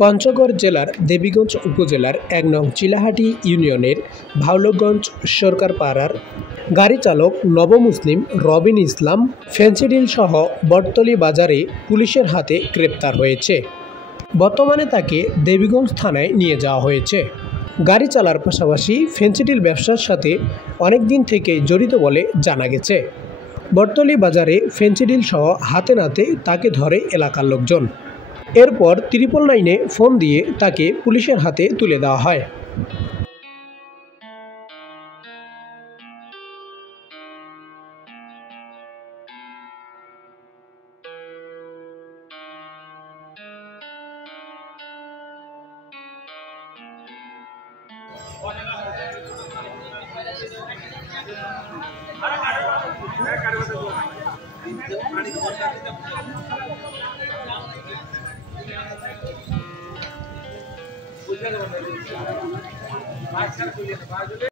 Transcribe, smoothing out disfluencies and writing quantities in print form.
পঞ্চগড় জেলার দেবীগঞ্জ উপজেলার ১ নং চিলাহাটি ইউনিয়নের ভাওলগঞ্জ সরকারপাড়ার গাড়ি চালক নবমুসলিম রবিন ইসলাম ফেনসিডিলসহ বটতলী বাজারে পুলিশের হাতে গ্রেপ্তার হয়েছে। বর্তমানে তাকে দেবীগঞ্জ থানায় নিয়ে যাওয়া হয়েছে। গাড়ি চালার পাশাপাশি ফেনসিডিল ব্যবসার সাথে অনেক দিন থেকেই জড়িত বলে জানা গেছে। বটতলী বাজারে ফেনসিডিলসহ হাতে নাতে তাকে ধরে এলাকার লোকজন। এরপর 999-এ ফোন দিয়ে তাকে পুলিশের হাতে তুলে দেওয়া হয়।